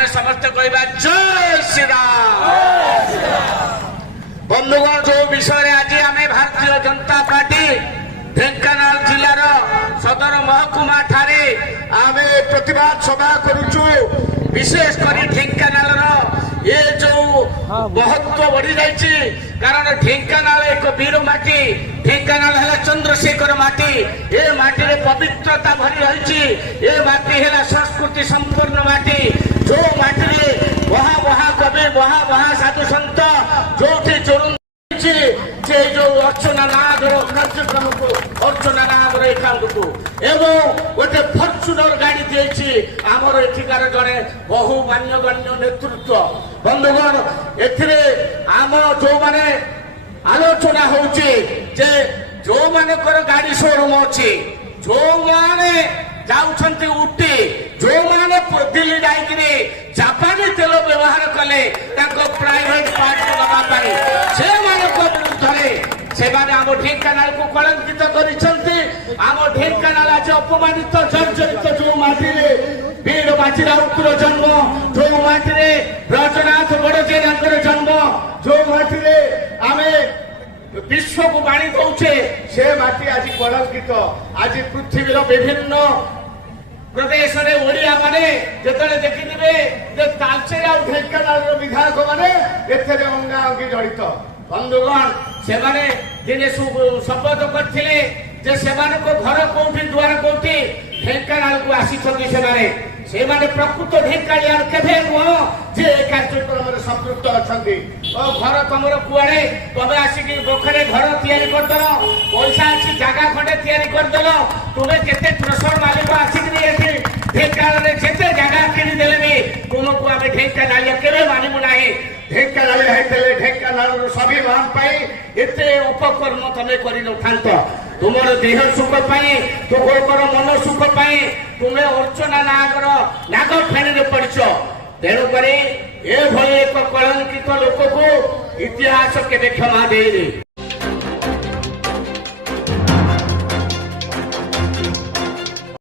आमे समस्त कहबा जय श्री राम। बंधुगण जो विषय आज आमे भारतीय जनता पार्टी ढेंकानाल जिलार सदर महकुमा ठारे आमे प्रतिवाद सभा करूछु। विशेष करी ढेंकानाल ये जो महत्व बढ़ी जाइए कारण ढेंकानाल एक वीर माटी ढेंकानाल है चंद्रशेखर माटी ये माटी रे पवित्रता भरी रही ये माटी है संस्कृति संपूर्ण माटी जो माटी रे वहा वहा कवि वहा वहा साधु संत जो जोड़ जो अर्चना नागर कार्यक्रम को अर्चना नागर एकाउंट को एवं गोटे फर्चुनर गाड़ी दिए आमर एठिकार जड़े बहु मान्यगण्य नेतृत्व। बंधुगण एथिरे आम जो माने आलोचना होचे जे जो माने कर गाड़ी शोरूम अच्छी जो माने जाउछंती उठी जो माने दिल्ली जाइकिने जापानी तेल व्यवहार कले ताको प्राइवेट पार्ट दबा पाई से मानको विरुद्धरे सेमाने आम ढेंकानाल को कलंकित करिसंती। आम ढेंकानाल आज अपमानित जर्जरित जो माटी रे वीर बाजी राउतर जन्म जो माटी रे ब्रजनाथ बड़जेनाकर जन्म जो माटी रे आमे विश्व को बाणी दौचे से माटी आज कलंकित। आज पृथ्वीर विभिन्न प्रदेश में ओडिया माने जेतले देखिथिबे जे तालचेर आ ढेंकानाल विधायक माने एथरे अंगा अंगी जड़ित। बंधुगण से माने दिने शपथ करथिले जे सेमान को घर कोठी द्वार कोठी ढेंकानाल को आसीछथि से माने प्रकृत ढेंकानाल केभे नुह जे कार्यक्रम में संपृक्त अछथि ओ घर तमर कुआड़े तबे आसिकी बखरे घर तैयारी करदल पैसा अछि जगह खंडे तैयारी करदल तुमे केते ट्रसर मालिक आसिकी एठी ढेंकानाल रे जेते जगह किनि देले भी तुमको आमे ढेंकानाल केबे मानिबु नाही। ढेंकानाल हेतले ढेंकानाल स्वाभिमान पाई एते उपकर्म तमे करि नथांत तुमर देह सुख पाई तुमर मन सुख पाई तुमे अर्चना नागर नाग फेणी रे पड़छ तेणु करी ए भली एक कलंकित लोक को इतिहास केबे क्षमा देइनी।